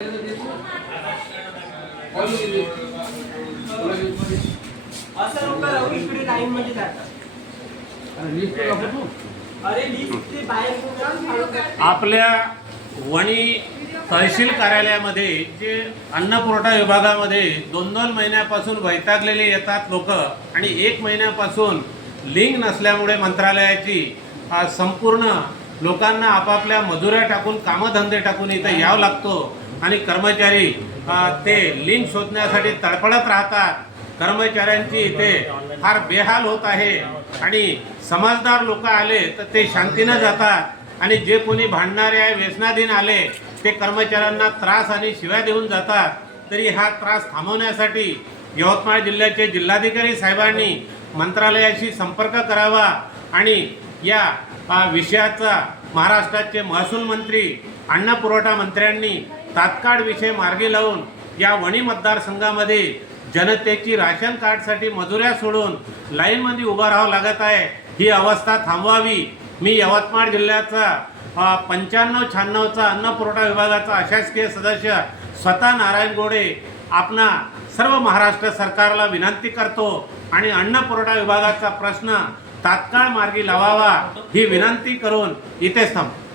असं लोक राहून इकडे लाईन मध्ये जातात. आपल्या वणी तहसील कार्यालयामध्ये जे अन्न पुरवठा विभागामध्ये 2-2 महिन्यापासून वैतागलेले येतात लोक आणि 1 महिन्यापासून लिंक नसल्यामुळे मंत्रालयाची संपूर्ण लोकांना आपापल्या मजुऱ्या टाकून कामधंदे टाकून इथं यावं लागतो आणि कर्मचारी ते लिंक शोधण्यासाठी तडफडत राहतात. कर्मचाऱ्यांची इथे फार बेहाल होत आहे आणि समजदार लोक आले तर ते शांतीनं जातात आणि जे कोणी भांडणारे व्यसनाधीन आले ते कर्मचाऱ्यांना त्रास आणि शिव्या देऊन जातात. तरी हा त्रास थांबवण्यासाठी यवतमाळ जिल्ह्याचे जिल्हाधिकारी साहेबांनी मंत्रालयाशी संपर्क करावा आणि या विषयाचा महाराष्ट्राचे महसूल मंत्री अन्न पुरवठा मंत्र्यांनी तात्काळ विषय मार्गी लावून या वणी मतदारसंघामध्ये जनतेची राशन कार्डसाठी मजुऱ्या सोडून लाईनमध्ये उभं राहावं लागत आहे, ही अवस्था थांबवावी. मी यवतमाळ जिल्ह्याचा 95-96चा अन्न पुरवठा विभागाचा अशासकीय सदस्य स्वतः नारायण गोडे आपणा सर्व महाराष्ट्र सरकारला विनंती करतो आणि अन्न पुरवठा विभागाचा प्रश्न तात्काळ मार्गी लावावा ही विनंती करून इथेच थांबतो.